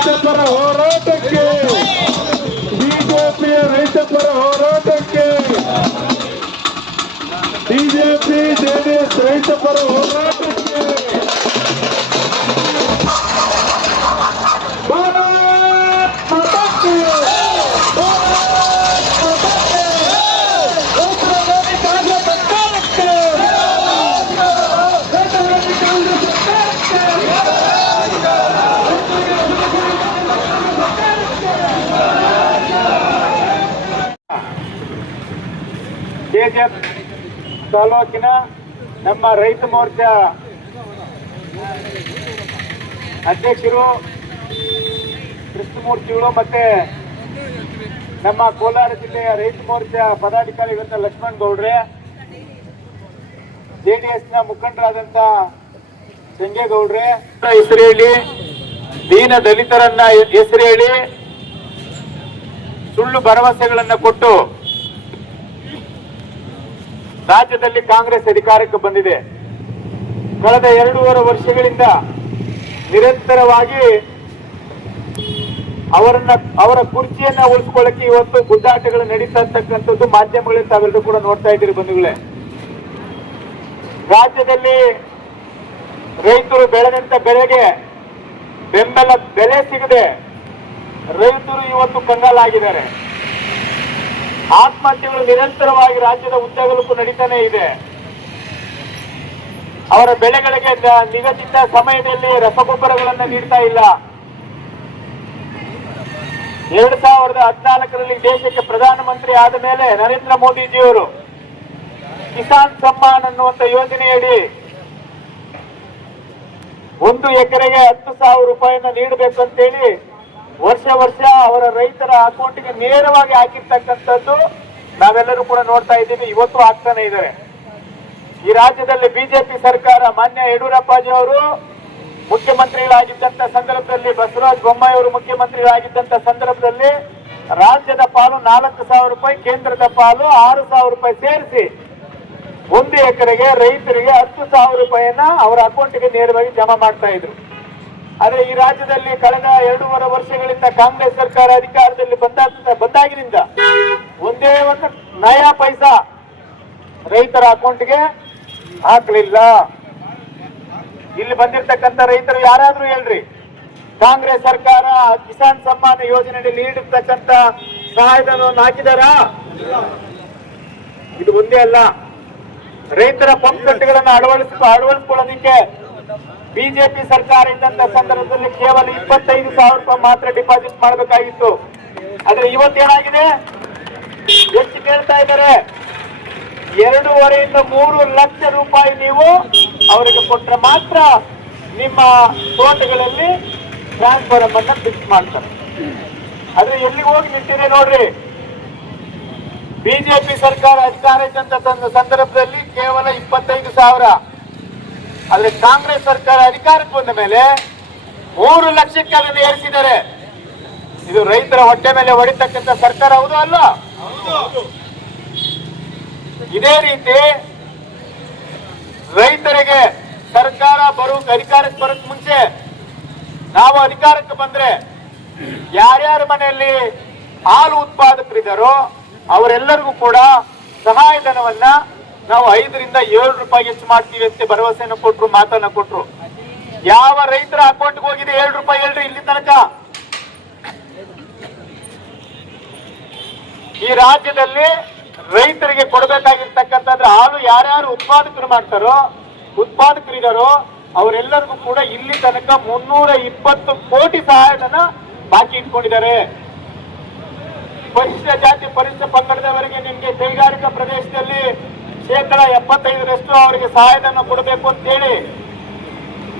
ರೈತ ಪರ ಹೋರಾಟಕ್ಕೆ ಬಿಜೆಪಿಯ ರೈತ ಪರ ಹೋರಾಟಕ್ಕೆ ಬಿಜೆಪಿ ಜೆಡಿಎಸ್ ರೈತ ಪರ ಹೋರಾಟಕ್ಕೆ ಕೆಜಿಎಫ್ ತಾಲೂಕಿನ ನಮ್ಮ ರೈತ ಮೋರ್ಚಾ ಅಧ್ಯಕ್ಷರು ಕೃಷ್ಣಮೂರ್ತಿಗಳು ಮತ್ತೆ ನಮ್ಮ ಕೋಲಾರ ಜಿಲ್ಲೆಯ ರೈತ ಮೋರ್ಚಾ ಪದಾಧಿಕಾರಿಗಳಂತ ಲಕ್ಷ್ಮಣ್ ಗೌಡ್ರೆ ಜೆಡಿಎಸ್ನ ಮುಖಂಡರಾದಂತ ಸಂಜೇಗೌಡ್ರೆ ಹೆಸರು ಹೇಳಿ ದೀನ ದಲಿತರನ್ನ ಹೆಸರು ಹೇಳಿ ಸುಳ್ಳು ಭರವಸೆಗಳನ್ನ ಕೊಟ್ಟು ರಾಜ್ಯದಲ್ಲಿ ಕಾಂಗ್ರೆಸ್ ಅಧಿಕಾರಕ್ಕೆ ಬಂದಿದೆ. ಕಳೆದ ಎರಡೂವರೆ ವರ್ಷಗಳಿಂದ ನಿರಂತರವಾಗಿ ಅವರನ್ನ, ಅವರ ಕುರ್ಚಿಯನ್ನ ಉಳಿಸ್ಕೊಳ್ಳಕ್ಕೆ ಇವತ್ತು ಗುದ್ದಾಟಗಳು ನಡೀತಾ ಇರ್ತಕ್ಕಂಥದ್ದು ಮಾಧ್ಯಮಗಳಲ್ಲಿ ತಾವೆಲ್ಲರೂ ಕೂಡ ನೋಡ್ತಾ ಇದ್ದೀರಿ ಬಂಧುಗಳೇ. ರಾಜ್ಯದಲ್ಲಿ ರೈತರು ಬೆಳೆದಂತ ಬೆಳೆಗೆ ಬೆಂಬಲ ಬೆಲೆ ಸಿಗದೆ ರೈತರು ಇವತ್ತು ಕಂಗಾಲಾಗಿದ್ದಾರೆ. ಆತ್ಮಹತ್ಯೆಗಳು ನಿರಂತರವಾಗಿ ರಾಜ್ಯದ ಉದ್ದಗಲಕ್ಕೂ ನಡೀತಾನೆ ಇದೆ. ಅವರ ಬೆಳೆಗಳಿಗೆ ನಿಗದಿತ ಸಮಯದಲ್ಲಿ ರಸಗೊಬ್ಬರಗಳನ್ನು ನೀಡ್ತಾ ಇಲ್ಲ. ಎರಡ್ ಸಾವಿರದ ಹದಿನಾಲ್ಕರಲ್ಲಿ ದೇಶಕ್ಕೆ ಪ್ರಧಾನಮಂತ್ರಿ ಆದ ಮೇಲೆ ನರೇಂದ್ರ ಮೋದಿಜಿಯವರು ಕಿಸಾನ್ ಸಮ್ಮಾನ್ ಅನ್ನುವಂತ ಯೋಜನೆಯಡಿ ಒಂದು ಎಕರೆಗೆ ಹತ್ತು ಸಾವಿರ ರೂಪಾಯಿಯನ್ನು ನೀಡಬೇಕು ಅಂತೇಳಿ ವರ್ಷ ವರ್ಷ ಅವರ ರೈತರ ಅಕೌಂಟ್ಗೆ ನೇರವಾಗಿ ಹಾಕಿರ್ತಕ್ಕಂಥದ್ದು ನಾವೆಲ್ಲರೂ ಕೂಡ ನೋಡ್ತಾ ಇದ್ದೀವಿ, ಇವತ್ತು ಆಗ್ತಾನೆ ಇದ್ದಾರೆ ಈ ರಾಜ್ಯದಲ್ಲಿ ಬಿಜೆಪಿ ಸರ್ಕಾರ ಮಾನ್ಯ ಯಡಿಯೂರಪ್ಪಾಜಿ ಅವರು ಮುಖ್ಯಮಂತ್ರಿಗಳಾಗಿದ್ದಂತ ಸಂದರ್ಭದಲ್ಲಿ ಬಸವರಾಜ ಬೊಮ್ಮಾಯಿ ಅವರು ಮುಖ್ಯಮಂತ್ರಿಗಳಾಗಿದ್ದಂತ ಸಂದರ್ಭದಲ್ಲಿ ರಾಜ್ಯದ ಪಾಲು ನಾಲ್ಕು ಸಾವಿರ ರೂಪಾಯಿ, ಕೇಂದ್ರದ ಪಾಲು ಆರು ಸಾವಿರ ರೂಪಾಯಿ ಸೇರಿಸಿ ಒಂದು ಎಕರೆಗೆ ರೈತರಿಗೆ ಹತ್ತು ಸಾವಿರ ರೂಪಾಯಿಯನ್ನ ಅವರ ಅಕೌಂಟ್ಗೆ ನೇರವಾಗಿ ಜಮಾ ಮಾಡ್ತಾ ಇದ್ರು. ಆದ್ರೆ ಈ ರಾಜ್ಯದಲ್ಲಿ ಕಳೆದ ಎರಡೂವರೆ ವರ್ಷಗಳಿಂದ ಕಾಂಗ್ರೆಸ್ ಸರ್ಕಾರ ಅಧಿಕಾರದಲ್ಲಿ ಬಂದ ಬಂದಾಗಿನಿಂದ ಒಂದೇ ಒಂದು ನಯಾ ಪೈಸಾ ರೈತರ ಅಕೌಂಟ್ಗೆ ಹಾಕ್ಲಿಲ್ಲ. ಇಲ್ಲಿ ಬಂದಿರ್ತಕ್ಕಂಥ ರೈತರು ಯಾರಾದ್ರೂ ಹೇಳ್ರಿ. ಕಾಂಗ್ರೆಸ್ ಸರ್ಕಾರ ಕಿಸಾನ್ ಸಮ್ಮಾನ ಯೋಜನೆಯಲ್ಲಿ ನೀಡಿರ್ತಕ್ಕಂಥ ಸಹಾಯಧನವನ್ನು ಹಾಕಿದಾರಾ? ಇದು ಒಂದೇ ಅಲ್ಲ. ರೈತರ ಪಂಪ್ ಸೆಟ್ಗಳನ್ನು ಅಳವಡಿಸ ಅಳವಡಿಸ್ಕೊಳ್ಳೋದಕ್ಕೆ ಬಿಜೆಪಿ ಸರ್ಕಾರ ಇದ್ದಂತ ಸಂದರ್ಭದಲ್ಲಿ ಕೇವಲ ಇಪ್ಪತ್ತೈದು ಸಾವಿರ ರೂಪಾಯಿ ಮಾತ್ರ ಡಿಪಾಸಿಟ್ ಮಾಡಬೇಕಾಗಿತ್ತು. ಆದ್ರೆ ಇವತ್ತೇನಾಗಿದೆ? ಎಷ್ಟು ಕೇಳ್ತಾ ಇದ್ದಾರೆ. ಎರಡೂವರೆಯಿಂದ ಮೂರು ಲಕ್ಷ ರೂಪಾಯಿ ನೀವು ಅವರಿಗೆ ಕೊಟ್ಟರೆ ಮಾತ್ರ ನಿಮ್ಮ ತೋಟಗಳಲ್ಲಿ ಟ್ರಾನ್ಸ್ಫಾರಮ್ ಅನ್ನ ಫಿಕ್ಸ್ ಮಾಡ್ತಾರೆ. ಆದ್ರೆ ಎಲ್ಲಿಗೆ ಹೋಗಿ ನಿಂತಿದೆ ನೋಡ್ರಿ. ಬಿಜೆಪಿ ಸರ್ಕಾರ ಅಧಿಕಾರ ಇದ್ದಂತ ಸಂದ- ಸಂದರ್ಭದಲ್ಲಿ ಕೇವಲ ಇಪ್ಪತ್ತೈದು ಸಾವಿರ. ಆದ್ರೆ ಕಾಂಗ್ರೆಸ್ ಸರ್ಕಾರ ಅಧಿಕಾರಕ್ಕೆ ಬಂದ ಮೇಲೆ ಮೂರು ಲಕ್ಷಕ್ಕೆ ಏರಿಸಿದ್ದಾರೆ. ಇದು ರೈತರ ಹೊಟ್ಟೆ ಮೇಲೆ ಹೊಡಿತಕ್ಕಂತ ಸರ್ಕಾರ ಹೌದು ಅಲ್ಲ? ಇದೇ ರೀತಿ ರೈತರಿಗೆ ಸರ್ಕಾರ ಬರೋ ಅಧಿಕಾರಕ್ಕೆ ಬರೋಕ್ ಮುಂಚೆ ನಾವು ಅಧಿಕಾರಕ್ಕೆ ಬಂದ್ರೆ ಯಾರ್ಯಾರ ಮನೆಯಲ್ಲಿ ಹಾಲು ಉತ್ಪಾದಕರಿದ್ದಾರೋ ಅವರೆಲ್ಲರಿಗೂ ಕೂಡ ಸಹಾಯಧನವನ್ನ ನಾವು ಐದರಿಂದ ಏಳು ರೂಪಾಯಿ ಹೆಚ್ಚು ಮಾಡ್ತೀವಿ ಅಂತ ಭರವಸೆಯನ್ನು ಕೊಟ್ರು, ಮಾತನ್ನ ಕೊಟ್ರು. ಯಾವ ರೈತರ ಅಕೌಂಟ್ಗೆ ಹೋಗಿದೆ ಏಳು ರೂಪಾಯಿ ಹೇಳ್ರಿ ಇಲ್ಲಿ ತನಕ? ಈ ರಾಜ್ಯದಲ್ಲಿ ರೈತರಿಗೆ ಕೊಡಬೇಕಾಗಿರ್ತಕ್ಕಂಥದ್ರೆ ಹಾಲು ಯಾರ್ಯಾರು ಉತ್ಪಾದಕರು ಮಾಡ್ತಾರೋ ಉತ್ಪಾದಕರಿದಾರೋ ಅವರೆಲ್ಲರಿಗೂ ಕೂಡ ಇಲ್ಲಿ ತನಕ ಮುನ್ನೂರ ಇಪ್ಪತ್ತು ಕೋಟಿ ಸಹಾಯಧನ ಬಾಕಿ ಇಟ್ಕೊಂಡಿದ್ದಾರೆ. ಪರಿಶಿಷ್ಟ ಜಾತಿ, ಪರಿಶಿಷ್ಟ ಪಂಗಡದವರಿಗೆ ನಿಮ್ಗೆ ಕೈಗಾರಿಕಾ ಪ್ರದೇಶದಲ್ಲಿ ಶೇಕಡ ಎಪ್ಪತ್ತೈದರಷ್ಟು ಅವರಿಗೆ ಸಹಾಯಧನ ಕೊಡಬೇಕು ಅಂತೇಳಿ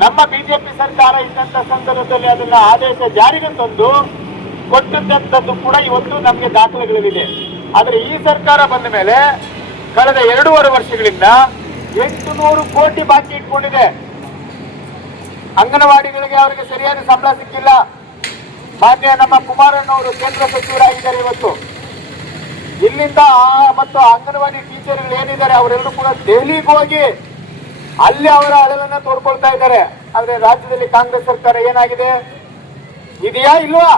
ನಮ್ಮ ಬಿಜೆಪಿ ಸರ್ಕಾರ ಇದ್ದಂತ ಸಂದರ್ಭದಲ್ಲಿ ಅದನ್ನ ಆದೇಶ ಜಾರಿಗೆ ತಂದು ಕೊಟ್ಟಿದ್ದಂಥದ್ದು ಕೂಡ ಇವತ್ತು ನಮಗೆ ದಾಖಲೆಗಳಿದೆ ಆದರೆ ಈ ಸರ್ಕಾರ ಬಂದ ಮೇಲೆ ಕಳೆದ ಎರಡೂವರೆ ವರ್ಷಗಳಿಂದ ಎಂಟು ನೂರು ಕೋಟಿ ಬಾಕಿ ಇಟ್ಕೊಂಡಿದೆ. ಅಂಗನವಾಡಿಗಳಿಗೆ ಅವರಿಗೆ ಸರಿಯಾದ ಸಂಬಳ ಸಿಕ್ಕಿಲ್ಲ. ಮಾನ್ಯ ನಮ್ಮ ಕುಮಾರಣ್ಣವರು ಕೇಂದ್ರ ಸಚಿವರಾಗಿದ್ದಾರೆ ಇವತ್ತು. ಇಲ್ಲಿಂದ ಮತ್ತು ಅಂಗನವಾಡಿ ಟೀಚರ್ಗಳು ಏನಿದ್ದಾರೆ, ಅವರೆಲ್ಲರೂ ಕೂಡ ದೆಹಲಿಗೆ ಹೋಗಿ ಅಲ್ಲಿ ಅವರ ಅಳಲನ್ನ ತೋಡ್ಕೊಳ್ತಾ ಇದ್ದಾರೆ. ಆದ್ರೆ ರಾಜ್ಯದಲ್ಲಿ ಕಾಂಗ್ರೆಸ್ ಸರ್ಕಾರ ಏನಾಗಿದೆ? ಇದೆಯಾ ಇಲ್ವಾ?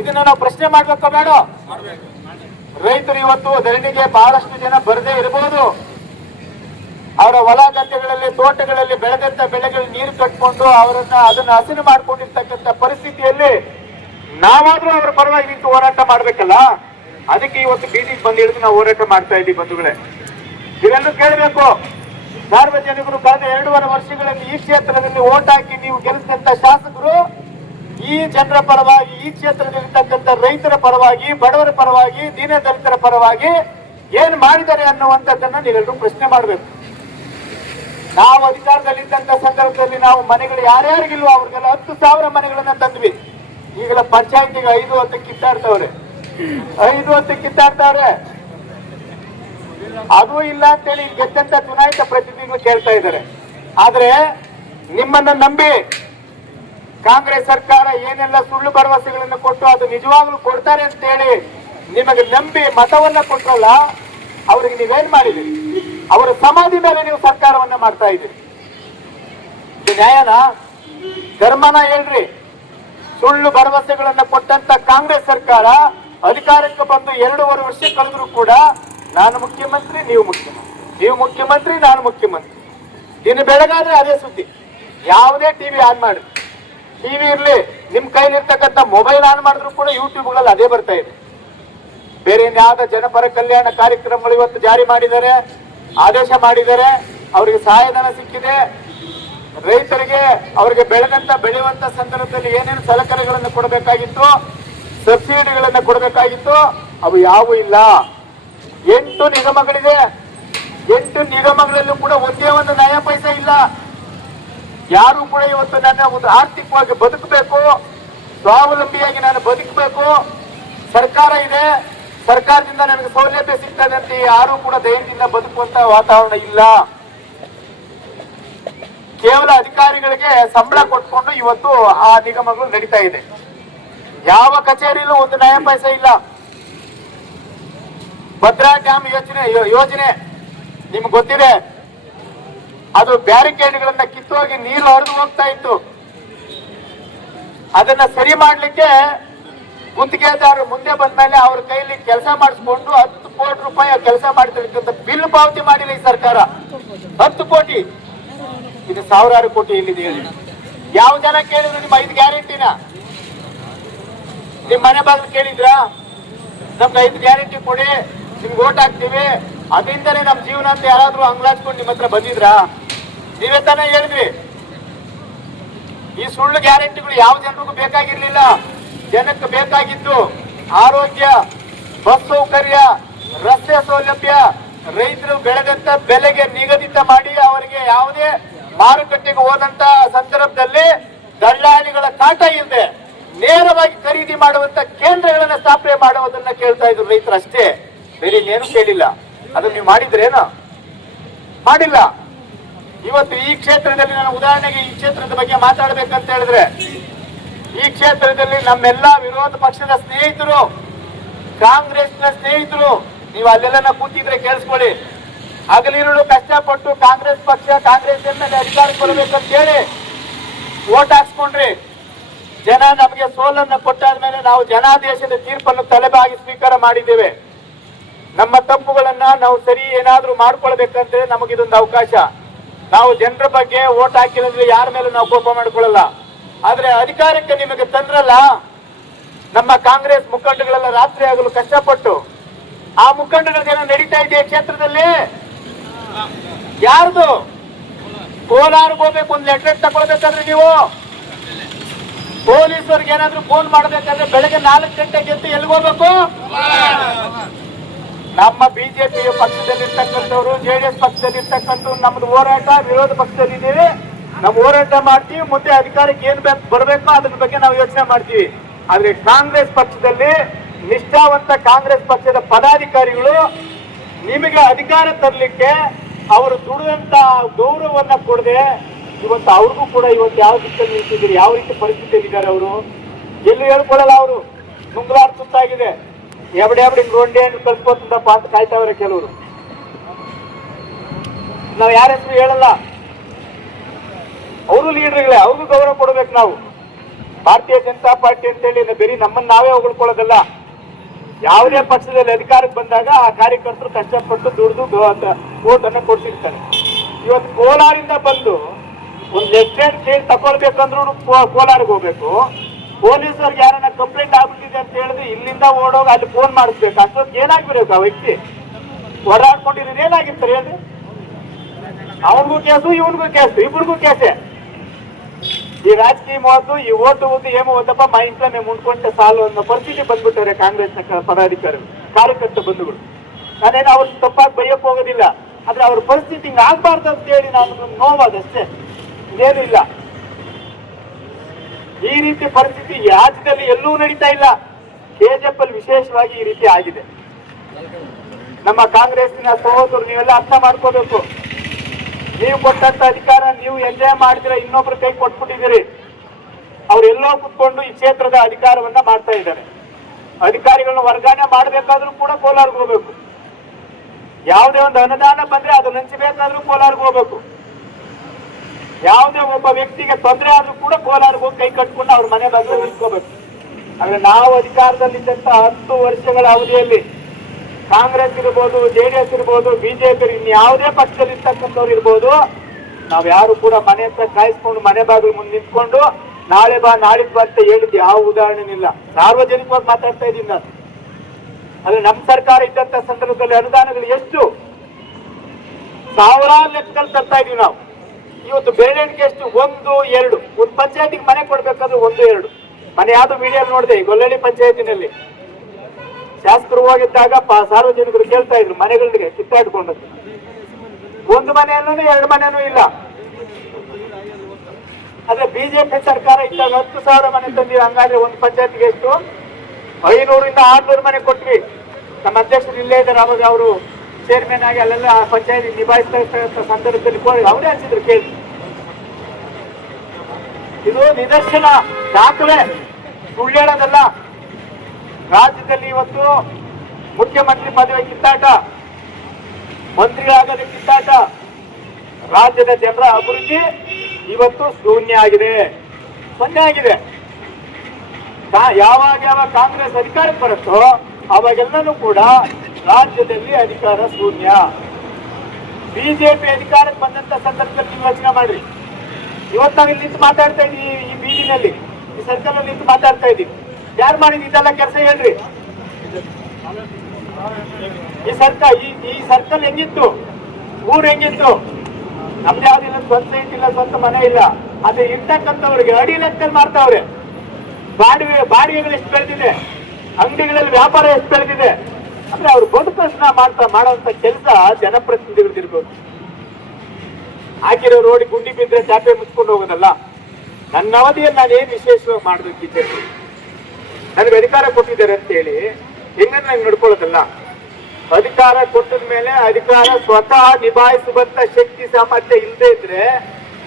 ಇದನ್ನ ನಾವು ಪ್ರಶ್ನೆ ಮಾಡ್ಬೇಕ ಬೇಡ. ರೈತರು ಇವತ್ತು ಧರಣಿಗೆ ಬಹಳಷ್ಟು ಜನ ಬರದೇ ಇರಬಹುದು ಅವರ ಹೊಲ ಗದ್ದೆಗಳಲ್ಲಿ, ತೋಟಗಳಲ್ಲಿ ಬೆಳೆದಂತ ಬೆಳೆಗಳು ನೀರು ಕಟ್ಕೊಂಡು ಅವರನ್ನ ಅದನ್ನ ಹಸಿರು ಮಾಡ್ಕೊಂಡಿರ್ತಕ್ಕಂಥ ಪರಿಸ್ಥಿತಿಯಲ್ಲಿ ನಾವಾದ್ರೂ ಅವರ ಪರವಾಗಿ ನಿಂತು ಹೋರಾಟ ಮಾಡ್ಬೇಕಲ್ಲ? ಅದಕ್ಕೆ ಇವತ್ತು ಬೀದಿಗೆ ಬಂದು ನಾವು ಹೋರಾಟ ಮಾಡ್ತಾ ಇದ್ದೀವಿ ಬಂಧುಗಳೇ. ಇದನ್ನು ಕೇಳಬೇಕು. ಸಾರ್ವಜನಿಕರು ಕಳೆದ ಎರಡೂವರೆ ವರ್ಷಗಳಲ್ಲಿ ಈ ಕ್ಷೇತ್ರದಲ್ಲಿ ಓಟ್ ಹಾಕಿ ನೀವು ಗೆಲ್ಲಿಸಿದಂತ ಶಾಸಕರು, ಈ ಜನರ ಪರವಾಗಿ, ಈ ಕ್ಷೇತ್ರದಲ್ಲಿರ್ತಕ್ಕಂಥ ರೈತರ ಪರವಾಗಿ, ಬಡವರ ಪರವಾಗಿ, ದೀನ ದಲಿತರ ಪರವಾಗಿ ಏನ್ ಮಾಡಿದ್ದಾರೆ ಅನ್ನುವಂಥದ್ದನ್ನ ನೀವೆಲ್ಲರೂ ಪ್ರಶ್ನೆ ಮಾಡಬೇಕು. ನಾವು ಅಧಿಕಾರದಲ್ಲಿದ್ದಂತ ಸಂದರ್ಭದಲ್ಲಿ ನಾವು ಮನೆಗಳು ಯಾರ್ಯಾರಿಗಿಲ್ವೋ ಅವ್ರಿಗೆಲ್ಲ ಹತ್ತು ಸಾವಿರ ಮನೆಗಳನ್ನ ತಂದ್ವಿ. ಈಗಲ ಪಂಚಾಯತಿಗೆ ಐದು ಹತ್ತು ಕಿತ್ತಾಡ್ತವ್ರೆ ಐದು ಅಂತ ಕಿತ್ತಾಡ್ತಾವ್ರೆ ಅದು ಇಲ್ಲ ಅಂತೇಳಿ ಗೆದ್ದಂತ ಚುನಾಯಿತ ಪ್ರತಿನಿಧಿಗಳು ಕೇಳ್ತಾ ಇದ್ದಾರೆ. ಆದ್ರೆ ನಿಮ್ಮನ್ನ ನಂಬಿ ಕಾಂಗ್ರೆಸ್ ಸರ್ಕಾರ ಏನೆಲ್ಲ ಸುಳ್ಳು ಭರವಸೆಗಳನ್ನು ಕೊಟ್ಟು ಅದು ನಿಜವಾಗ್ಲೂ ಕೊಡ್ತಾರೆ ಅಂತೇಳಿ ನಿಮಗೆ ನಂಬಿ ಮತವನ್ನ ಕೊಟ್ಟರಲ್ಲ ಅವ್ರಿಗೆ ನೀವೇನ್ ಮಾಡಿದಿರಿ ಅವರ ಸಮಾಧಿ ಮೇಲೆ ನೀವು ಸರ್ಕಾರವನ್ನ ಮಾಡ್ತಾ ಇದ್ದೀರಿ. ನ್ಯಾಯನಾ? ಧರ್ಮನ ಹೇಳ್ರಿ. ಸುಳ್ಳು ಭರವಸೆಗಳನ್ನ ಕೊಟ್ಟಂತ ಕಾಂಗ್ರೆಸ್ ಸರ್ಕಾರ ಅಧಿಕಾರಕ್ಕೆ ಬಂದು ಎರಡೂವರೆ ವರ್ಷ ಕಳೆದ್ರು ಕೂಡ ನಾನು ಮುಖ್ಯಮಂತ್ರಿ, ನೀವು ಮುಖ್ಯಮಂತ್ರಿ. ನೀವು ಮುಖ್ಯಮಂತ್ರಿ, ನಾನು ಮುಖ್ಯಮಂತ್ರಿ. ಇನ್ನು ಬೆಳಗಾದ್ರೆ ಅದೇ ಸುದ್ದಿ. ಯಾವುದೇ ಟಿವಿ ಆನ್ ಮಾಡಿ. ಟಿವಿ ಇರಲಿ ನಿಮ್ ಕೈಲಿರ್ತಕ್ಕಂಥ ಮೊಬೈಲ್ ಆನ್ ಮಾಡಿದ್ರು ಕೂಡ ಯೂಟ್ಯೂಬ್ಗಳಲ್ಲಿ ಅದೇ ಬರ್ತಾ ಇದೆ. ಬೇರೆ ಇನ್ಯಾವುದ ಜನಪರ ಕಲ್ಯಾಣ ಕಾರ್ಯಕ್ರಮಗಳು ಇವತ್ತು ಜಾರಿ ಮಾಡಿದ್ದಾರೆ, ಆದೇಶ ಮಾಡಿದ್ದಾರೆ, ಅವರಿಗೆ ಸಹಾಯಧನ ಸಿಕ್ಕಿದೆ. ರೈತರಿಗೆ, ಅವರಿಗೆ ಬೆಳೆದಂತ ಬೆಳೆಯುವಂತ ಸಂದರ್ಭದಲ್ಲಿ ಏನೇನು ಸಲಕರಣೆಗಳನ್ನು ಕೊಡಬೇಕಾಗಿತ್ತು ಸಬ್ಸಿಡಿಗಳನ್ನ ಕೊಡಬೇಕಾಗಿತ್ತು, ಅವು ಯಾವೂ ಇಲ್ಲ. ಎಂಟು ನಿಗಮಗಳಿದೆ. ಎಂಟು ನಿಗಮಗಳಲ್ಲೂ ಕೂಡ ಒಂದೇ ಒಂದು ನಯ ಪೈಸೆ ಇಲ್ಲ. ಯಾರು ಕೂಡ ಇವತ್ತು ನನ್ನ ಒಂದು ಆರ್ಥಿಕವಾಗಿ ಬದುಕಬೇಕು, ಸ್ವಾವಲಂಬಿಯಾಗಿ ನಾನು ಬದುಕಬೇಕು. ಸರ್ಕಾರ ಇದೆ. ಸರ್ಕಾರದಿಂದ ನನಗೆ ಸೌಲಭ್ಯ ಸಿಗ್ತದೆ ಅಂತ ಯಾರು ಕೂಡ ಧೈರ್ಯದಿಂದ ಬದುಕುವಂತ ವಾತಾವರಣ ಇಲ್ಲ. ಕೇವಲ ಅಧಿಕಾರಿಗಳಿಗೆ ಸಂಬಳ ಕೊಟ್ಕೊಂಡು ಇವತ್ತು ಆ ನಿಗಮಗಳು ನಡೀತಾ ಇದೆ. ಯಾವ ಕಚೇರಿಯಲ್ಲೂ ಒಂದು ನಯ ಪೈಸೆ ಇಲ್ಲ. ಭದ್ರಾ ಡ್ಯಾಮ್ ಯೋಜನೆ ಯೋಜನೆ ನಿಮ್ಗೆ ಗೊತ್ತಿದೆ. ಅದು ಬ್ಯಾರಿಕೇಡ್ಗಳನ್ನ ಕಿತ್ತೋಗಿ ನೀರು ಹರಿದು ಹೋಗ್ತಾ ಇತ್ತು. ಅದನ್ನ ಸರಿ ಮಾಡ್ಲಿಕ್ಕೆ ಗುತ್ತಿಗೆದಾರರು ಮುಂದೆ ಬಂದ್ಮೇಲೆ ಅವ್ರ ಕೈಲಿ ಕೆಲಸ ಮಾಡಿಸ್ಕೊಂಡು ಹತ್ತು ಕೋಟಿ ರೂಪಾಯಿ ಕೆಲಸ ಮಾಡ್ತಿರ್ತಕ್ಕಂಥ ಬಿಲ್ ಪಾವತಿ ಮಾಡಿಲ್ಲ ಈ ಸರ್ಕಾರ. ಹತ್ತು ಕೋಟಿ. ಇದು ಸಾವಿರಾರು ಕೋಟಿ ಇಲ್ಲಿದೆ ಹೇಳಿ. ಯಾವ ಜನ ಕೇಳಿದ್ರು ನಿಮ್ಮ ಐದು ಗ್ಯಾರಂಟಿನ? ನಿಮ್ ಮನೆ ಬಾಗಿಲು ಕೇಳಿದ್ರಾ? ನಮ್ಗೆ ಐದು ಗ್ಯಾರಂಟಿ ಕೊಡಿ, ನಿಮ್ಗೆ ಓಟ್ ಹಾಕ್ತೀವಿ. ಅದರಿಂದನೇ ನಮ್ ಜೀವನ ಅಂತ ಯಾರಾದ್ರೂ ಅಂಗ್ಲಾಚ್ಕೊಂಡು ನಿಮ್ಮ ಹತ್ರ ಬಂದಿದ್ರಾ? ನೀವೇ ತಾನೇ ಹೇಳಿದ್ರಿ. ಈ ಸುಳ್ಳು ಗ್ಯಾರಂಟಿಗಳು ಯಾವ ಜನರಿಗೂ ಬೇಕಾಗಿರ್ಲಿಲ್ಲ. ಜನಕ್ಕೆ ಬೇಕಾಗಿದ್ದು ಆರೋಗ್ಯ, ಬಸ್ ಸೌಕರ್ಯ, ರಸ್ತೆ ಸೌಲಭ್ಯ, ರೈತರು ಬೆಳೆದಂತ ಬೆಲೆಗೆ ನಿಗದಿತ ಮಾಡಿ ಅವರಿಗೆ ಯಾವುದೇ ಮಾರುಕಟ್ಟೆಗೆ ಹೋದಂತ ಸಂದರ್ಭದಲ್ಲಿ ದಳ್ಳಾಳಿಗಳ ಕಾಟ ಇಲ್ಲದೆ ನೇರವಾಗಿ ಖರೀದಿ ಮಾಡುವಂತ ಕೇಂದ್ರಗಳನ್ನ ಸ್ಥಾಪನೆ ಮಾಡುವುದನ್ನ ಕೇಳ್ತಾ ಇದ್ರು ರೈತರು ಅಷ್ಟೇ ಬೇರೆ ಇನ್ನೇನು ಕೇಳಿಲ್ಲ. ಅದನ್ನ ನೀವು ಮಾಡಿದ್ರೇನ? ಮಾಡಿಲ್ಲ. ಇವತ್ತು ಈ ಕ್ಷೇತ್ರದಲ್ಲಿ ನಾನು ಉದಾಹರಣೆಗೆ ಈ ಕ್ಷೇತ್ರದ ಬಗ್ಗೆ ಮಾತಾಡ್ಬೇಕಂತ ಹೇಳಿದ್ರೆ, ಈ ಕ್ಷೇತ್ರದಲ್ಲಿ ನಮ್ಮೆಲ್ಲ ವಿರೋಧ ಪಕ್ಷದ ಸ್ನೇಹಿತರು, ಕಾಂಗ್ರೆಸ್ನ ಸ್ನೇಹಿತರು, ನೀವು ಅಲ್ಲೆಲ್ಲ ಕೂತಿದ್ರೆ ಕೇಳಿಸ್ಕೊಳ್ಳಿ. ಹಗಲಿರುಳು ಕಷ್ಟಪಟ್ಟು ಕಾಂಗ್ರೆಸ್ ಪಕ್ಷ ಕಾಂಗ್ರೆಸ್ ಮೇಲೆ ಅಧಿಕಾರ ಕೊಡಬೇಕಂತ ಹೇಳಿ ಓಟ್ ಹಾಕ್ಸ್ಕೊಂಡ್ರಿ. ಜನ ನಮಗೆ ಸೋಲನ್ನು ಕೊಟ್ಟಾದ ಮೇಲೆ ನಾವು ಜನಾದೇಶದ ತೀರ್ಪನ್ನು ತಲೆಬಾಗಿ ಸ್ವೀಕಾರ ಮಾಡಿದ್ದೇವೆ. ನಮ್ಮ ತಪ್ಪುಗಳನ್ನ ನಾವು ಸರಿ ಏನಾದ್ರೂ ಮಾಡ್ಕೊಳ್ಬೇಕಂದ್ರೆ ನಮಗಿದೊಂದು ಅವಕಾಶ. ನಾವು ಜನರ ಬಗ್ಗೆ ಓಟ್ ಹಾಕಿಲ್ಲ ಯಾರ ಮೇಲೆ ನಾವು ಕೋಪ ಮಾಡಿಕೊಳ್ಳಲ್ಲ. ಆದ್ರೆ ಅಧಿಕಾರಕ್ಕೆ ನಿಮಗೆ ತಂದ್ರಲ್ಲ, ನಮ್ಮ ಕಾಂಗ್ರೆಸ್ ಮುಖಂಡಗಳೆಲ್ಲ ರಾತ್ರಿ ಆಗಲು ಕಷ್ಟಪಟ್ಟು. ಆ ಮುಖಂಡಗಳ ಜನ ನಡೀತಾ ಇದೆ ಕ್ಷೇತ್ರದಲ್ಲಿ? ಯಾರ್ದು? ಕೋಲಾರ್ಗೆ ಹೋಗ್ಬೇಕು, ಒಂದು ಲೆಟರ್ ತಗೊಳ್ಬೇಕಾದ್ರೆ ನೀವು? ಪೊಲೀಸರಿಗೆ ಏನಾದ್ರೂ ಫೋನ್ ಮಾಡಬೇಕಂದ್ರೆ ಬೆಳಗ್ಗೆ ನಾಲ್ಕು ಗಂಟೆಗೆ ಎದ್ದು ಎಲ್ಲಿಗೆ ಹೋಗ್ಬೇಕು? ನಮ್ಮ ಬಿಜೆಪಿ ಪಕ್ಷದಲ್ಲಿರ್ತಕ್ಕಂಥವ್ರು ಜೆಡಿಎಸ್ ಪಕ್ಷದಲ್ಲಿರ್ತಕ್ಕಂಥ ನಮ್ದು ಹೋರಾಟ ವಿರೋಧ ಪಕ್ಷದಲ್ಲಿದ್ದೀವಿ ನಾವು ಹೋರಾಟ ಮಾಡ್ತೀವಿ, ಮುಂದೆ ಅಧಿಕಾರಕ್ಕೆ ಏನ್ ಬೇಕು, ಬರಬೇಕು ಅದ್ರ ಬಗ್ಗೆ ನಾವು ಯೋಚನೆ ಮಾಡ್ತೀವಿ. ಆದ್ರೆ ಕಾಂಗ್ರೆಸ್ ಪಕ್ಷದಲ್ಲಿ ನಿಷ್ಠಾವಂತ ಕಾಂಗ್ರೆಸ್ ಪಕ್ಷದ ಪದಾಧಿಕಾರಿಗಳು ನಿಮಗೆ ಅಧಿಕಾರ ತರಲಿಕ್ಕೆ ಅವರು ದುಡಿದಂತ ಗೌರವವನ್ನ ಕೊಡದೆ ಇವತ್ತು ಅವ್ರಿಗೂ ಕೂಡ ಇವತ್ತು ಯಾವ ದಿಕ್ಕಲ್ಲಿ ನಿಂತಿದ್ದೀರಿ? ಯಾವ ರೀತಿ ಪರಿಸ್ಥಿತಿಯಲ್ಲಿದ್ದಾರೆ ಅವರು? ಎಲ್ಲೂ ಹೇಳ್ಕೊಡಲ್ಲ ಅವರು? ನುಂಗ್ಲಾಡ್ ಸುತ್ತಾಗಿದೆ ಎಬಡೆ ಎಬಡಿ ಗೊಂಡೆ ಅಂತ ಕಲ್ಸ್ಕೊತಂದಪ್ಪ ಅಂತ ಕಾಯ್ತಾವ್ರೆ ಕೆಲವರು. ನಾವು ಯಾರ ಹೆಸರು ಹೇಳಲ್ಲ. ಅವರು ಲೀಡರ್ಗಳೇ ಅವ್ರಿಗೂ ಗೌರವ ಕೊಡ್ಬೇಕು ನಾವು. ಭಾರತೀಯ ಜನತಾ ಪಾರ್ಟಿ ಅಂತೇಳಿ ಬರೀ ನಮ್ಮನ್ನ ನಾವೇ ಹೊಗಳ್ಕೊಳ್ಳೋದಲ್ಲ. ಯಾವುದೇ ಪಕ್ಷದಲ್ಲಿ ಅಧಿಕಾರಕ್ಕೆ ಬಂದಾಗ ಆ ಕಾರ್ಯಕರ್ತರು ಕಷ್ಟಪಟ್ಟು ದುಡಿದು ಓಟ್ ಕೊಡ್ಸಿರ್ತಾರೆ ಕೊಡ್ತಿರ್ತಾರೆ. ಇವತ್ತು ಕೋಲಾರಿಂದ ಬಂದು ಒಂದು ಲೆಫ್ಟಿನೆಂಟ್ ಕೇಳಿ ತಗೊಳ್ಬೇಕಂದ್ರೂ ಕೋ- ಕೋಲಾರ್ಗೆ ಹೋಗ್ಬೇಕು. ಪೊಲೀಸರಿಗೆ ಯಾರನ್ನ ಕಂಪ್ಲೇಂಟ್ ಆಗ್ಬಿಟ್ಟಿದೆ ಅಂತ ಹೇಳಿದ್ರೆ ಇಲ್ಲಿಂದ ಓಡೋಗಿ ಅಲ್ಲಿ ಫೋನ್ ಮಾಡಿಸ್ಬೇಕು. ಅಷ್ಟೊಂದು ಏನಾಗ್ಬಿಡ್ಬೇಕು ಆ ವ್ಯಕ್ತಿ? ಓಡಾಡ್ಕೊಂಡಿರೋದು ಏನಾಗಿರ್ತಾರೆ ಹೇಳಿ ಅವನಿಗೂ ಕೇಸು ಇವ್ರಿಗೂ ಕೇಸು ಇಬ್ರಿಗೂ ಕೇಸೆ ಈ ರಾಜಕೀಯ ಮಾತು ಈ ಓಟು ಓದು ಏಮೋ ಓದಪ್ಪ ಮಾ ಇಂಟ್ಲ ಮುಂದ್ಕೊಂಡ ಸಾಲು ಅನ್ನೋ ಪರಿಸ್ಥಿತಿ ಬಂದ್ಬಿಟ್ಟಾರೆ ಕಾಂಗ್ರೆಸ್ನ ಪದಾಧಿಕಾರಿಗಳು, ಕಾರ್ಯಕರ್ತ ಬಂಧುಗಳು. ನಾನೇನು ಅವ್ರ ತಪ್ಪಾಗಿ ಬೈಯಕ್ ಹೋಗೋದಿಲ್ಲ. ಆದ್ರೆ ಅವ್ರ ಪರಿಸ್ಥಿತಿ ಹಿಂಗ್ ಆಗ್ಬಾರ್ದು ಅಂತ ಹೇಳಿ ನಾನು ನೋವಾದಷ್ಟೇ. ಇದೇನು ಇಲ್ಲ ಈ ರೀತಿ ಪರಿಸ್ಥಿತಿ ರಾಜ್ಯದಲ್ಲಿ ಎಲ್ಲೂ ನಡೀತಾ ಇಲ್ಲ. ಕೆಜೆಪ್ ಅಲ್ಲಿ ವಿಶೇಷವಾಗಿ ಈ ರೀತಿ ಆಗಿದೆ. ನಮ್ಮ ಕಾಂಗ್ರೆಸ್ನ ಸಹೋದರು ನೀವೆಲ್ಲ ಅರ್ಥ ಮಾಡ್ಕೋಬೇಕು. ನೀವು ಕೊಟ್ಟಂತ ಅಧಿಕಾರ, ನೀವು ಎಂಜಾಯ್ ಮಾಡಿದ್ರೆ ಇನ್ನೊಬ್ರು ಕೈ ಕೊಟ್ಬಿಟ್ಟಿದ್ದೀರಿ. ಅವರೆಲ್ಲೋ ಕುತ್ಕೊಂಡು ಈ ಕ್ಷೇತ್ರದ ಅಧಿಕಾರವನ್ನ ಮಾಡ್ತಾ ಇದ್ದಾರೆ. ಅಧಿಕಾರಿಗಳನ್ನ ವರ್ಗಾವಣೆ ಮಾಡಬೇಕಾದ್ರೂ ಕೂಡ ಕೋಲಾರ್ಗೆ ಹೋಗ್ಬೇಕು. ಯಾವುದೇ ಒಂದು ಅನುದಾನ ಬಂದ್ರೆ ಅದನ್ನ ಹಂಚಬೇಕಾದ್ರೂ ಕೋಲಾರ್ಗೆ ಹೋಗ್ಬೇಕು. ಯಾವುದೇ ಒಬ್ಬ ವ್ಯಕ್ತಿಗೆ ತೊಂದರೆ ಆದ್ರೂ ಕೂಡ ಕೋಲಾರ ಹೋಗಿ ಕೈ ಕಟ್ಕೊಂಡು ಅವ್ರ ಮನೆ ಬಂದು ನಿಂತ್ಕೋಬೇಕು. ಆದ್ರೆ ನಾವು ಅಧಿಕಾರದಲ್ಲಿದ್ದಂತ ಹತ್ತು ವರ್ಷಗಳ ಅವಧಿಯಲ್ಲಿ ಕಾಂಗ್ರೆಸ್ ಇರ್ಬೋದು, ಜೆ ಡಿ ಎಸ್ ಇರ್ಬೋದು ಬಿಜೆಪಿ ಇನ್ಯಾವುದೇ ಪಕ್ಷದಲ್ಲಿ ಇರ್ತಕ್ಕಂಥವ್ರು ಇರ್ಬೋದು, ನಾವ್ ಯಾರು ಕೂಡ ಮನೆ ಹತ್ರ ಕಾಯಿಸ್ಕೊಂಡು ಮನೆ ಬಾಗಿಲು ಮುಂದೆ ನಿಂತ್ಕೊಂಡು ನಾಳೆ ಬಾ ನಾಳಿದ್ ಬಾ ಅಂತ ಹೇಳಿದ್ದು ಯಾವ ಉದಾಹರಣೆನಿಲ್ಲ ಸಾರ್ವಜನಿಕವಾಗಿ ಮಾತಾಡ್ತಾ ಇದ್ದೀನಿ ನಾನು. ಆದ್ರೆ ನಮ್ಮ ಸರ್ಕಾರ ಇದ್ದಂತ ಸಂದರ್ಭದಲ್ಲಿ ಅನುದಾನಗಳು ಎಷ್ಟು? ಸಾವಿರಾರು ಲೆಕ್ಕದಲ್ಲಿ ತರ್ತಾ ಇದೀವಿ ನಾವು. ಇವತ್ತು ಬೆರಳೆಣಿಕೆ ಎಷ್ಟು? ಒಂದು, ಎರಡು. ಒಂದು ಪಂಚಾಯತಿಗೆ ಮನೆ ಕೊಡ್ಬೇಕಾದ್ರೆ ಒಂದು, ಎರಡು. ಮನೆ ಯಾವ್ದು ಮೀಡಿಯಾ ನೋಡಿದೆ ಗೊಲ್ಲಳ್ಳಿ ಪಂಚಾಯತಿನಲ್ಲಿ. ಶಾಸಕರು ಹೋಗಿದ್ದಾಗ ಸಾರ್ವಜನಿಕರು ಕೇಳ್ತಾ ಇದ್ರು, ಮನೆಗಳಿಗೆ ಕಿತ್ತಾಡ್ಕೊಂಡದ್ದು. ಒಂದು ಮನೆಯಲ್ಲೂ ಎರಡು ಮನೆಯೂ ಇಲ್ಲ. ಅದೇ ಬಿಜೆಪಿ ಸರ್ಕಾರ ಇದ್ದಾಗ ಹತ್ತು ಸಾವಿರ ಮನೆ ತಂದಿವಿ ಹಂಗಾದ್ರೆ ಒಂದು ಪಂಚಾಯತ್ಗೆ ಎಷ್ಟು? ಐನೂರಿಂದ ಆರ್ನೂರು ಮನೆ ಕೊಟ್ವಿ. ನಮ್ಮ ಅಧ್ಯಕ್ಷರು ಇಲ್ಲೇ ಇದ್ದಾರೆ, ಅವಾಗ ಅವರು ಚೇರ್ಮನ್ ಆಗಿ ಅಲ್ಲೆಲ್ಲ ಪಂಚಾಯಿತಿ ನಿಭಾಯಿಸ್ತಾ ಇರ್ತಕ್ಕಂಥ ಸಂದರ್ಭದಲ್ಲಿ ಅವರೇ ಹಂಚಿದ್ರು ಕೇಳಿ. ಇದು ನಿದರ್ಶನ, ದಾಖಲೆ. ಸುಳ್ಳು ಹೇಳೋದಲ್ಲ ರಾಜ್ಯದಲ್ಲಿ ಇವತ್ತು ಮುಖ್ಯಮಂತ್ರಿ ಪದವಿ ಕಿತ್ತಾಟ ಆಗಲಿ ಕಿತ್ತಾಟ. ರಾಜ್ಯದ ಜನರ ಅಭಿವೃದ್ಧಿ ಇವತ್ತು ಶೂನ್ಯ ಆಗಿದೆ. ಸೊನ್ನೆ ಆಗಿದೆ. ಯಾವಾಗ ಯಾವಾಗ ಕಾಂಗ್ರೆಸ್ ಅಧಿಕಾರಕ್ಕೆ ಬರುತ್ತೋ, ಅವಾಗೆಲ್ಲನೂ ಕೂಡ ರಾಜ್ಯದಲ್ಲಿ ಅಧಿಕಾರ ಶೂನ್ಯ. ಬಿಜೆಪಿ ಅಧಿಕಾರಕ್ಕೆ ಬಂದಂತ ಸಂದರ್ಭದಲ್ಲಿ ನೀವು ಯೋಚನೆ ಮಾಡ್ರಿ. ಇವತ್ತು ನಾವು ನಿಂತು ಮಾತಾಡ್ತಾ ಇದೀವಿ ಈ ಬೀದಿನಲ್ಲಿ ಈ ಸರ್ಕಲ್ ಅಲ್ಲಿ ನಿಂತು ಮಾತಾಡ್ತಾ ಇದ್ದೀವಿ. ಯಾರು ಮಾಡಿದ ಇದೆಲ್ಲ ಕೆಲಸ ಹೇಳ್ರಿ. ಈ ಸರ್ಕಲ್ ಈ ಈ ಸರ್ಕಲ್ ಹೆಂಗಿತ್ತು? ಊರ್ ಹೆಂಗಿತ್ತು? ನಮ್ದು ಯಾವ್ದಿಲ್ಲ ಸ್ವಂತ ಇಲ್ಲ, ಸ್ವಂತ ಮನೆ ಇಲ್ಲ. ಅದೇ ಇರ್ತಕ್ಕಂಥವ್ರಿಗೆ ಅಡಿ ಲೆಕ್ಕದಲ್ಲಿ ಮಾಡ್ತಾವ್ರೆ ಬಾಡಿಗೆ ಬಾಡಿಗೆಗಳು ಎಷ್ಟು ಬೆಳೆದಿದೆ? ಅಂಗಡಿಗಳಲ್ಲಿ ವ್ಯಾಪಾರ ಎಷ್ಟು ಬೆಳೆದಿದೆ? ಅಂದ್ರೆ ಅವ್ರು ಬದುಕನ್ನ ಮಾಡ್ತಾ ಮಾಡುವಂತ ಕೆಲಸ ಜನಪ್ರತಿನಿಧಿಗಳು ಇರ್ಬೋದು ಹಾಕಿರೋ ರೋಡ್ ಗುಂಡಿ ಬಿದ್ದರೆ ಚಾಪೆ ಮುಚ್ಕೊಂಡು ಹೋಗೋದಲ್ಲ. ನನ್ನ ಅವಧಿಯಲ್ಲಿ ನಾನು ಏನ್ ವಿಶೇಷವಾಗಿ ಮಾಡಬೇಕಿದ್ದೆ ನನಗೆ ಅಧಿಕಾರ ಕೊಟ್ಟಿದ್ದಾರೆ ಅಂತ ಹೇಳಿ ಹೆಂಗನ್ನ ನಂಗೆ ನಡ್ಕೊಳ್ಳೋದಲ್ಲ. ಅಧಿಕಾರ ಕೊಟ್ಟದ ಮೇಲೆ ಅಧಿಕಾರ ಸ್ವತಃ ನಿಭಾಯಿಸುವಂತ ಶಕ್ತಿ ಸಾಮರ್ಥ್ಯ ಇಲ್ಲದೆ ಇದ್ರೆ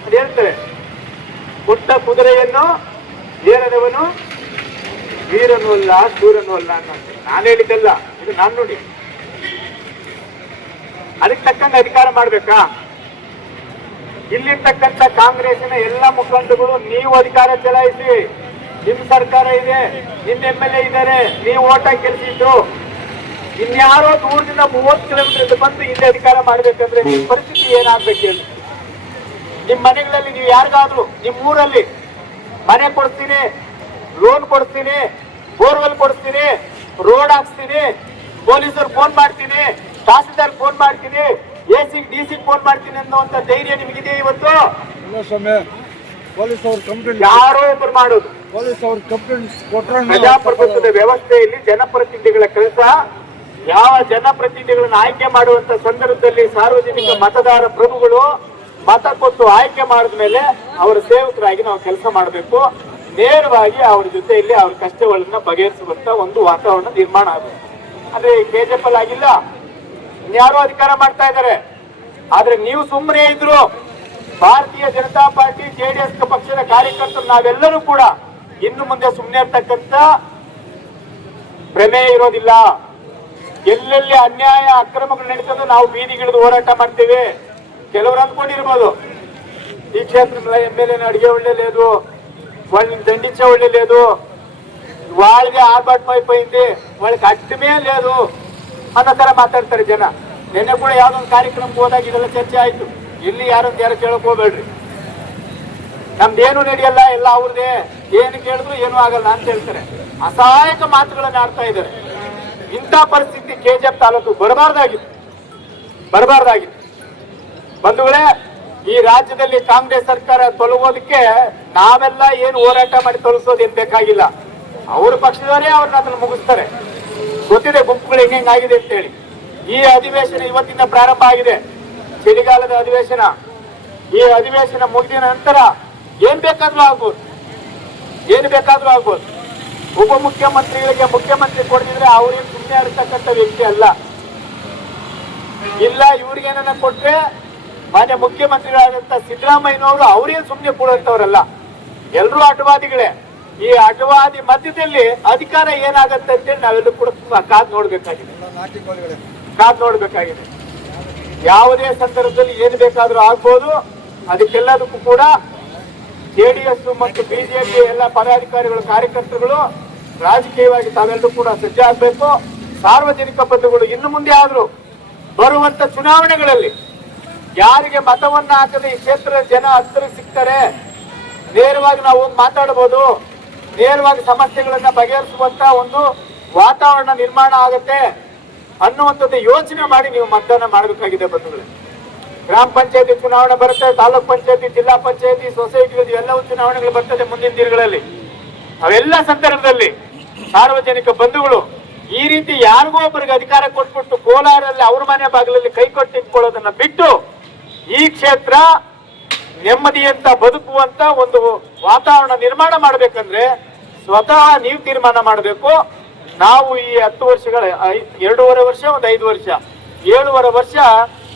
ಅದು ಹೇಳ್ತಾರೆ. ಕೊಟ್ಟ ಕುದುರೆಯನ್ನು, ಏರದವನು ವೀರನೂ ಅಲ್ಲ, ಶೂರನೂ ಅಲ್ಲ ಅನ್ನೋ ನಾನು ಹೇಳಿದ್ದಲ್ಲ. ಇದು ನಾನು ನೋಡಿ. ಅದಕ್ಕೆ ತಕ್ಕಂಗೆ ಅಧಿಕಾರ ಮಾಡ್ಬೇಕಾ? ಇಲ್ಲಿರ್ತಕ್ಕಂಥ ಕಾಂಗ್ರೆಸ್ನ ಎಲ್ಲ ಮುಖಂಡಗಳು ನೀವು ಅಧಿಕಾರ ಚಲಾಯಿಸಿ. ನಿಮ್ ಸರ್ಕಾರ ಇದೆ, ನಿಮ್ ಎಂ ಎಲ್ ಎ ಇದ್ದಾರೆ, ನೀವು ಓಟ್ ಗೆಲ್ಸಿದ್ದು. ಇನ್ಯಾರೋ ದೂರದಿಂದ ಮೂವತ್ತು ಕಿಲೋಮೀಟರ್ ಬಂದು ಇಲ್ಲಿ ಅಧಿಕಾರ ಮಾಡ್ಬೇಕಂದ್ರೆ ನಿಮ್ ಪರಿಸ್ಥಿತಿ ಏನಾಗ್ಬೇಕು ಹೇಳಿ. ನಿಮ್ ಮನೆಗಳಲ್ಲಿ ನೀವು ಯಾರಿಗಾದ್ರು, ನಿಮ್ ಊರಲ್ಲಿ ಮನೆ ಕೊಡ್ತೀನಿ ಲೋನ್ ಕೊಡ್ತೀನಿ ಬೋರ್ವೆಲ್ ಕೊಡ್ತೀನಿ ರೋಡ್ ಹಾಕ್ಸ್ತೀನಿ ಪೊಲೀಸರು ಫೋನ್ ಮಾಡ್ತೀನಿ ತಹಸೀಲ್ದಾರ್ ಫೋನ್ ಮಾಡ್ತೀನಿ A C D C phone ಮಾಡ್ತೀನಿ ಅನ್ನುವಂತ ಧೈರ್ಯ ನಿಮಗಿದೆ ಇವತ್ತು? ಇಲ್ಲ ಸ್ವಾಮಿ ಪೊಲೀಸ್ ಅವ್ರ ಕಂಪ್ಲೇಂಟ್ ಯಾರೋ ಒಬ್ಬರು ಮಾಡೋದು. ಪೊಲೀಸ್ ಅವ್ರ ಕಂಪ್ಲೇಂಟ್ ಪ್ರಜಾಪ್ರಭುತ್ವದ ವ್ಯವಸ್ಥೆಯಲ್ಲಿ ಜನಪ್ರತಿನಿಧಿಗಳ ಕೆಲಸ. ಯಾವ ಜನಪ್ರತಿನಿಧಿಗಳನ್ನು ಆಯ್ಕೆ ಮಾಡುವಂತ ಸಂದರ್ಭದಲ್ಲಿ ಸಾರ್ವಜನಿಕ ಮತದಾರ ಪ್ರಭುಗಳು ಮತ ಕೊಟ್ಟು ಆಯ್ಕೆ ಮಾಡಿದ ಮೇಲೆ ಅವರ ಸೇವಕರಾಗಿ ನಾವು ಕೆಲಸ ಮಾಡಬೇಕು. ನೇರವಾಗಿ ಅವ್ರ ಜೊತೆಯಲ್ಲಿ ಅವ್ರ ಕಷ್ಟಗಳನ್ನ ಬಗೆಹರಿಸುವಂತ ಒಂದು ವಾತಾವರಣ ನಿರ್ಮಾಣ ಆಗಬೇಕು ಅಂದ್ರೆ ಕೆಜೆಪಿ ಆಗಿಲ್ಲ. ಇನ್ಯಾರೋ ಅಧಿಕಾರ ಮಾಡ್ತಾ ಇದ್ದಾರೆ. ಆದ್ರೆ ನೀವು ಸುಮ್ಮನೆ ಇದ್ರು ಭಾರತೀಯ ಜನತಾ ಪಾರ್ಟಿ ಜೆಡಿಎಸ್ ಪಕ್ಷದ ಕಾರ್ಯಕರ್ತರು ನಾವೆಲ್ಲರೂ ಕೂಡ ಇನ್ನು ಮುಂದೆ ಸುಮ್ಮನೆ ಇರ್ತಕ್ಕಂಥ ಪ್ರಮೇಯ ಇರೋದಿಲ್ಲ. ಎಲ್ಲೆಲ್ಲಿ ಅನ್ಯಾಯ ಅಕ್ರಮಗಳು ನಡೀತದೆ ನಾವು ಬೀದಿಗಿಳಿದು ಹೋರಾಟ ಮಾಡ್ತೇವೆ. ಕೆಲವರು ಅಂದ್ಕೊಂಡಿರ್ಬೋದು. ಈ ಕ್ಷೇತ್ರ ಎಂ ಎಲ್ ಎನ ಅಡುಗೆ ಲೇದು ಒಳ್ಳೆ ದಂಡಿಚ ಒಳ್ಳೆಯದು దండించేవాళ్ళు లేదు వాళ్ళకి ఆర్భాటమైపోయింది వాళ్ళకి అడ్డమే లేదు అన్న ತರ ಮಾತಾಡ್ತಾರೆ ಜನ ನಿನ್ನೆ ಕೂಡ ಯಾವ್ದೋ ಒಂದು ಕಾರ್ಯಕ್ರಮಕ್ಕೆ ಹೋದಾಗ ಇದೆಲ್ಲ ಚರ್ಚೆ ಆಯ್ತು ಇಲ್ಲಿ ಯಾರೊಂದು ಯಾರು ಕೇಳಕ್ ಹೋಗ್ಬೇಡ್ರಿ ನಮ್ದೇನು ನಡೆಯಲ್ಲ ಎಲ್ಲ ಅವ್ರದೇ ಏನು ಕೇಳಿದ್ರು ಏನೂ ಆಗಲ್ಲ ಅಂತ ಹೇಳ್ತಾರೆ ಅಸಹಾಯಕ ಮಾತುಗಳನ್ನ ಆಡ್ತಾ ಇದ್ದಾರೆ ಇಂಥ ಪರಿಸ್ಥಿತಿ ಕೆಜಿಎಫ್ ತಾಲೂಕು ಬರಬಾರ್ದಾಗಿತ್ತು ಬರಬಾರ್ದಾಗಿತ್ತು ಬಂಧುಗಳೇ ಈ ರಾಜ್ಯದಲ್ಲಿ ಕಾಂಗ್ರೆಸ್ ಸರ್ಕಾರ ತೊಲಗೋದಕ್ಕೆ ನಾವೆಲ್ಲ ಏನು ಹೋರಾಟ ಮಾಡಿ ತೊಲಗಿಸೋದು ಏನ್ ಬೇಕಾಗಿಲ್ಲ ಅವ್ರ ಪಕ್ಷದವರೇ ಅವ್ರನ್ನ ಅದನ್ನು ಮುಗಿಸ್ತಾರೆ. ಗೊತ್ತಿದೆ ಗುಂಪುಗಳು ಹೆಂಗಾಗಿದೆ ಆಗಿದೆ ಅಂತೇಳಿ. ಈ ಅಧಿವೇಶನ ಇವತ್ತಿಂದ ಪ್ರಾರಂಭ ಆಗಿದೆ. ಚಳಿಗಾಲದ ಅಧಿವೇಶನ. ಈ ಅಧಿವೇಶನ ಮುಗಿದ ನಂತರ ಏನ್ ಬೇಕಾದ್ರೂ ಆಗ್ಬೋದು. ಏನ್ ಬೇಕಾದ್ರೂ ಆಗ್ಬೋದು. ಉಪಮುಖ್ಯಮಂತ್ರಿಗಳಿಗೆ ಮುಖ್ಯಮಂತ್ರಿ ಕೊಡ್ತಿದ್ರೆ ಅವ್ರೇನು ಸುಮ್ಮನೆ ಇರತಕ್ಕಂಥ ವ್ಯಕ್ತಿ ಅಲ್ಲ. ಇಲ್ಲ ಇವ್ರಿಗೇನ ಕೊಟ್ರೆ ಮಾನ್ಯ ಮುಖ್ಯಮಂತ್ರಿಗಳಾದಂತ ಸಿದ್ದರಾಮಯ್ಯನವರು ಅವ್ರೇನು ಸುಮ್ಮನೆ ಕೂಡಂತವ್ರಲ್ಲ ಎಲ್ಲರೂ ಅಡ್ವಾದಿಗಳೇ ಈ ಅಡವಾದಿ ಮಧ್ಯದಲ್ಲಿ ಅಧಿಕಾರ ಏನಾಗತ್ತೆ ಅಂತೇಳಿ ನಾವೆಲ್ಲ ಕೂಡ ತುಂಬಾ ಕಾದ್ ನೋಡ್ಬೇಕಾಗಿದೆ. ಕಾದ್ ನೋಡ್ಬೇಕಾಗಿದೆ. ಯಾವುದೇ ಸಂದರ್ಭದಲ್ಲಿ ಏನ್ ಬೇಕಾದ್ರೂ ಆಗ್ಬೋದು. ಅದಕ್ಕೆಲ್ಲದಕ್ಕೂ ಕೂಡ ಜೆಡಿಎಸ್ ಮತ್ತು ಬಿಜೆಪಿ ಎಲ್ಲ ಪದಾಧಿಕಾರಿಗಳು ಕಾರ್ಯಕರ್ತರುಗಳು ರಾಜಕೀಯವಾಗಿ ತಾವೆಲ್ಲರೂ ಕೂಡ ಸಜ್ಜಾಗಬೇಕು ಸಾರ್ವಜನಿಕ ಬಂಧುಗಳು ಇನ್ನು ಮುಂದೆ ಆದ್ರೂ ಬರುವಂತ ಚುನಾವಣೆಗಳಲ್ಲಿ ಯಾರಿಗೆ ಮತವನ್ನ ಹಾಕದೆ ಈ ಕ್ಷೇತ್ರದ ಜನ ಹತ್ತಿರ ಸಿಗ್ತಾರೆ ನೇರವಾಗಿ ನಾವು ಹೋಗಿ ಮಾತಾಡಬಹುದು ನೇರವಾಗಿ ಸಮಸ್ಯೆಗಳನ್ನ ಬಗೆಹರಿಸುವಂತ ಒಂದು ವಾತಾವರಣ ನಿರ್ಮಾಣ ಆಗುತ್ತೆ ಅನ್ನುವಂಥದ್ದು ಯೋಚನೆ ಮಾಡಿ ನೀವು ಮತದಾನ ಮಾಡಬೇಕಾಗಿದೆ ಬಂಧುಗಳೇ. ಗ್ರಾಮ ಪಂಚಾಯತಿ ಚುನಾವಣೆ ಬರುತ್ತೆ, ತಾಲೂಕ್ ಪಂಚಾಯತಿ, ಜಿಲ್ಲಾ ಪಂಚಾಯತಿ, ಸೊಸೈಟಿ ಎಲ್ಲವೂ ಚುನಾವಣೆಗಳು ಬರ್ತದೆ ಮುಂದಿನ ದಿನಗಳಲ್ಲಿ. ಅವೆಲ್ಲ ಸಂದರ್ಭದಲ್ಲಿ ಸಾರ್ವಜನಿಕ ಬಂಧುಗಳು ಈ ರೀತಿ ಯಾರಿಗೋ ಒಬ್ಬರಿಗೆ ಅಧಿಕಾರ ಕೊಟ್ಬಿಟ್ಟು ಕೋಲಾರಲ್ಲಿ ಅವ್ರ ಮನೆ ಬಾಗಿಲಲ್ಲಿ ಕೈ ಕೊಟ್ಟು ನಿಂತ್ಕೊಳ್ಳೋದನ್ನ ಬಿಟ್ಟು ಈ ಕ್ಷೇತ್ರ ನೆಮ್ಮದಿಯಂತ ಬದುಕುವಂತ ಒಂದು ವಾತಾವರಣ ನಿರ್ಮಾಣ ಮಾಡ್ಬೇಕಂದ್ರೆ ಸ್ವತಃ ನೀವು ತೀರ್ಮಾನ ಮಾಡಬೇಕು. ನಾವು ಈ ಹತ್ತು ವರ್ಷಗಳ ಎರಡೂವರೆ ವರ್ಷ, ಒಂದು ಐದು ವರ್ಷ. ಏಳುವರೆ ವರ್ಷ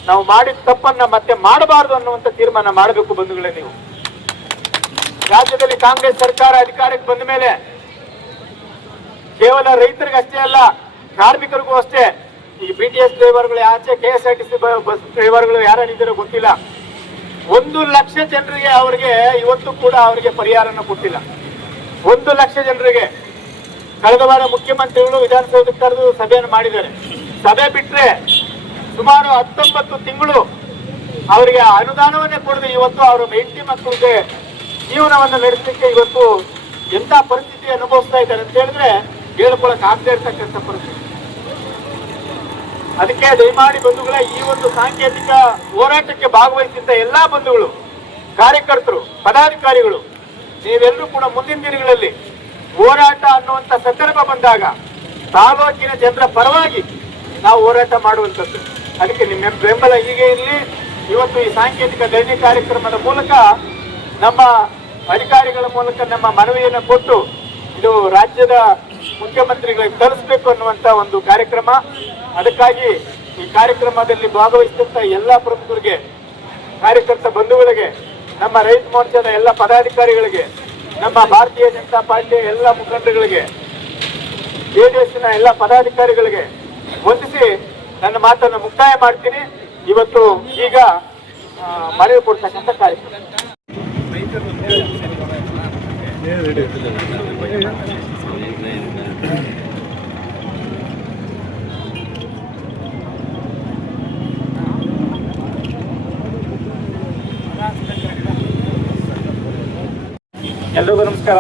ನಾವು ಮಾಡಿದ ತಪ್ಪನ್ನ ಮತ್ತೆ ಮಾಡಬಾರದು ಅನ್ನುವಂತ ತೀರ್ಮಾನ ಮಾಡಬೇಕು ಬಂಧುಗಳೇ ನೀವು. ರಾಜ್ಯದಲ್ಲಿ ಕಾಂಗ್ರೆಸ್ ಸರ್ಕಾರ ಅಧಿಕಾರಕ್ಕೆ ಬಂದ ಮೇಲೆ ಕೇವಲ ರೈತರಿಗೆ ಅಷ್ಟೇ ಅಲ್ಲ, ಕಾರ್ಮಿಕರಿಗೂ ಅಷ್ಟೇ. ಈ ಬಿ ಟಿ ಎಸ್ ಡ್ರೈವರ್ಗಳು ಆಚೆ K S R T C bus ಡ್ರೈವರ್ಗಳು ಯಾರಿದ್ದೀರೋ ಗೊತ್ತಿಲ್ಲ. ಒಂದು ಲಕ್ಷ ಜನರಿಗೆ ಅವರಿಗೆ, ಇವತ್ತು ಕೂಡ ಅವರಿಗೆ ಪರಿಹಾರನ ಕೊಟ್ಟಿಲ್ಲ. ಒಂದು ಲಕ್ಷ ಜನರಿಗೆ ಕಳೆದ ವಾರ ಮುಖ್ಯಮಂತ್ರಿಗಳು ವಿಧಾನಸೌಧಕ್ಕೆ ಕರೆದು ಸಭೆಯನ್ನು ಮಾಡಿದ್ದಾರೆ. ಸಭೆ ಬಿಟ್ಟರೆ ಸುಮಾರು ಹತ್ತೊಂಬತ್ತು ತಿಂಗಳು ಅವರಿಗೆ ಅನುದಾನವನ್ನೇ ಕೊಡದೆ ಇವತ್ತು ಅವರ ಹೆಂಡತಿ ಮಕ್ಕಳಿಗೆ ಜೀವನವನ್ನು ನಡೆಸಲಿಕ್ಕೆ ಇವತ್ತು ಎಂತ ಪರಿಸ್ಥಿತಿ ಅನುಭವಿಸ್ತಾ ಇದ್ದಾರೆ ಅಂತ ಹೇಳಿದ್ರೆ ಹೇಳ್ಕೊಳಕ್ ಆಗದೆ ಇರ್ತಕ್ಕಂಥ ಪರಿಸ್ಥಿತಿ. ಅದಕ್ಕೆ ದಯಮಾಡಿ ಬಂಧುಗಳ, ಈ ಒಂದು ಸಾಂಕೇತಿಕ ಹೋರಾಟಕ್ಕೆ ಭಾಗವಹಿಸಿದ್ದ ಎಲ್ಲಾ ಬಂಧುಗಳು, ಕಾರ್ಯಕರ್ತರು, ಪದಾಧಿಕಾರಿಗಳು ನೀವೆಲ್ಲರೂ ಕೂಡ ಮುಂದಿನ ದಿನಗಳಲ್ಲಿ ಹೋರಾಟ ಅನ್ನುವಂತ ಸಂದರ್ಭ ಬಂದಾಗ ತಾಲೂಕಿನ ಜನರ ಪರವಾಗಿ ನಾವು ಹೋರಾಟ ಮಾಡುವಂಥದ್ದು. ಅದಕ್ಕೆ ನಿಮ್ಮ ಬೆಂಬಲ ಹೀಗೆ ಇರಲಿ. ಇವತ್ತು ಈ ಸಾಂಕೇತಿಕ ಧರಣಿ ಕಾರ್ಯಕ್ರಮದ ಮೂಲಕ ನಮ್ಮ ಅಧಿಕಾರಿಗಳ ಮೂಲಕ ನಮ್ಮ ಮನವಿಯನ್ನು ಕೊಟ್ಟು ಇದು ರಾಜ್ಯದ ಮುಖ್ಯಮಂತ್ರಿಗಳಿಗೆ ತಲುಪಬೇಕು ಅನ್ನುವಂತ ಒಂದು ಕಾರ್ಯಕ್ರಮ. ಅದಕ್ಕಾಗಿ ಈ ಕಾರ್ಯಕ್ರಮದಲ್ಲಿ ಭಾಗವಹಿಸಿದಂಥ ಎಲ್ಲ ಪ್ರಮುಖರಿಗೆ, ಕಾರ್ಯಕರ್ತ ಬಂಧುಗಳಿಗೆ ನಮ್ಮ ರೈತ ಮೋರ್ಚಾದ ಎಲ್ಲ ಪದಾಧಿಕಾರಿಗಳಿಗೆ, ನಮ್ಮ ಭಾರತೀಯ ಜನತಾ ಪಾರ್ಟಿಯ ಎಲ್ಲ ಮುಖಂಡರುಗಳಿಗೆ ಜೆಡಿಎಸ್ನ ಎಲ್ಲ ಪದಾಧಿಕಾರಿಗಳಿಗೆ ವಂದಿಸಿ ನನ್ನ ಮಾತನ್ನು ಮುಕ್ತಾಯ ಮಾಡ್ತೀನಿ. ಇವತ್ತು ಈಗ ಮನವಿ ಕೊಡ್ತಕ್ಕಂಥ ಕಾರ್ಯಕ್ರಮ. ಎಲ್ರಿಗೂ ನಮಸ್ಕಾರ.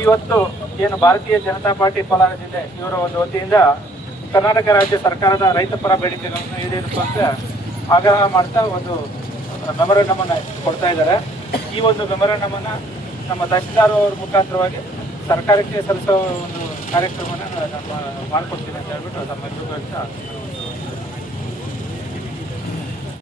ಇವತ್ತು ಏನು ಭಾರತೀಯ ಜನತಾ ಪಾರ್ಟಿ ಕೋಲಾರ ಜಿಲ್ಲೆ ಇವರ ಒಂದು ವತಿಯಿಂದ ಕರ್ನಾಟಕ ರಾಜ್ಯ ಸರ್ಕಾರದ ರೈತ ಪರ ಬೇಡಿಕೆಗಳನ್ನು ಈಡೇರಿಸುವ ಆಗ್ರಹ ಮಾಡ್ತಾ ಒಂದು ಮೆಮೊರಂಡಮ್ ಅನ್ನ ಕೊಡ್ತಾ ಇದ್ದಾರೆ. ಈ ಒಂದು ಮೆಮೊರಂಡಮ್ ನಮ್ಮ ತಹಶೀಲ್ದಾರ್ ಅವರ ಮುಖಾಂತರವಾಗಿ ಸರ್ಕಾರಕ್ಕೆ ಸಲ್ಲಿಸೋ ಒಂದು ಕಾರ್ಯಕ್ರಮನ ನಮ್ಮ ಮಾಡ್ಕೊಡ್ತೀನಿ ಅಂತ ಹೇಳ್ಬಿಟ್ಟು ನಮ್ಮ ಅಂತ